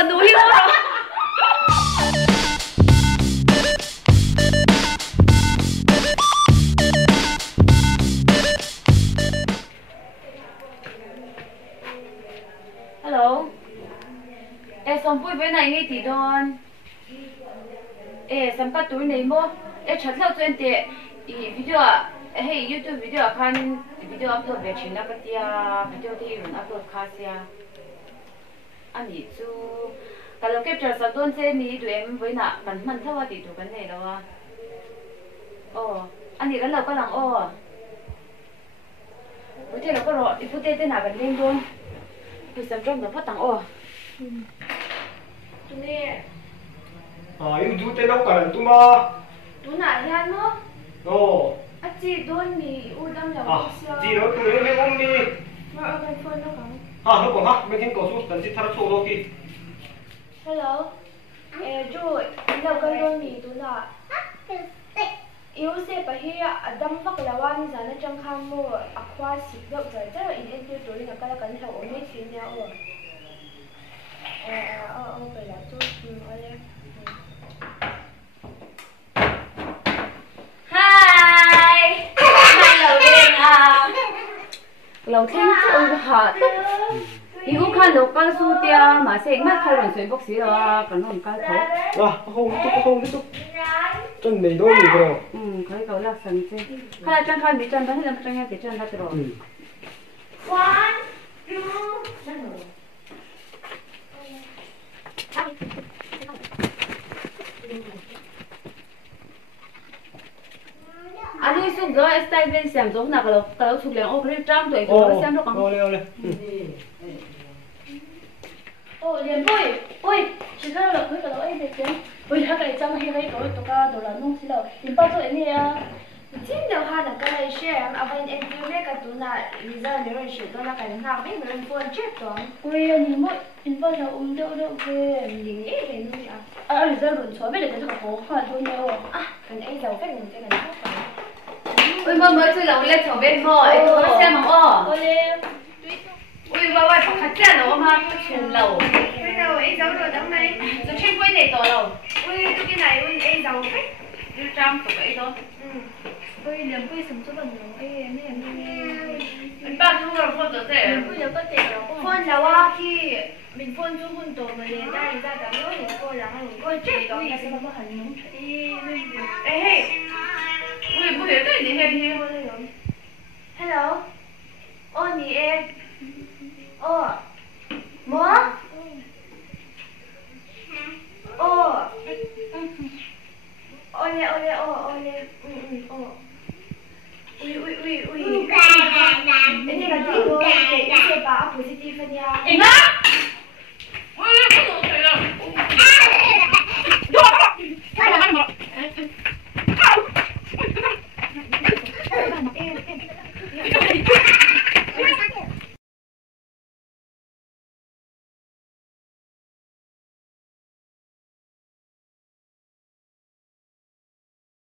phần đủ hiu rồi. Hello. Xong bụi bên này nghe tí đòn. Xong cả túi này mô. Chắc lâu cho anh tệ. Video, hey, YouTube video kan video upload về chuyện đó cái video thì mình upload khá xa. Anh ý chú. Kalau capture sa doon sa ni tụi em với nạ bắn mình thao thì tụi cái này đâu à. Anh ý cái lâu có lòng bữa thế là có rồi, bữa thế nào bắn lên luôn. Bữa sáng trong nó phát tăng tụi nè. 이거 누구 때려올까? 뚜마. tụi nạ thì ăn nó. chị đôi mì u đâm vào chị đó cứ lấy mấy con đi. Mà ở bên phone nó không? Nó còn hắc, mấy cái cổ xuống, tận chị thắt chỗ đó kì. Hello. Chú, đâu cái đôi mì tụi nạ. Yêu sẽ phải hi đâm vắt là quan giờ nó trong khang mua aqua xịt đâu rồi chắc là in tiêu tuổi là cái cần thầu mấy chuyện nhau rồi. Vậy là chú ở đây. lâu thiên chứ hả thì cũng khá lâu bao su tia mà sẽ mất khâu lần suy bốc xí rồi còn không cao thấu không chân này đôi gì rồi cái cầu lạc sẵn chứ khá là chân khăn bị chân đó hay là chân nghe cái chân đó rồi 1, 2 anh xuống rồi style bên xem giống nào kalau chụp liền ô cái trang tuổi rồi xem nó còn lên liền ôi chỉ có là cái đó em để xem ôi cái này trong hay cái đó đồ là nông xí đâu thì bao giờ này chính là hai là cái này share à bên em tiêu mấy cái tụi này bây giờ nếu là share đó là cái nào biết mình phone chết rồi ôi nhìn mỗi nhìn bao giờ đâu cái nhìn ấy cái nữa bây giờ luận số bây giờ cái khó khăn thôi nhiều cái này giàu phết mình cái này không ôi mà mới chơi lâu lên chỗ bên rồi nó xem mà ôi bà ơi thật ra nó mà chùm lâu bây giờ ấy giàu rồi đóng này tôi trên quên này tổ lâu ôi cái này ôi ấy giàu phết đưa trăm tụi ấy thôi ôi liền quay sầm số bằng nhiều ấy anh ba chú rồi phone rồi thế bây giờ có tiền rồi phone là qua khi mình phone chú hôn tổ mà liền ra cả lối thì cô là hay cô chết đó là sao mà hành nóng ê ui bố hiểu cái gì hết hello nì em múa ui. Ini kan itu, ini sebab positif dia. Ingat?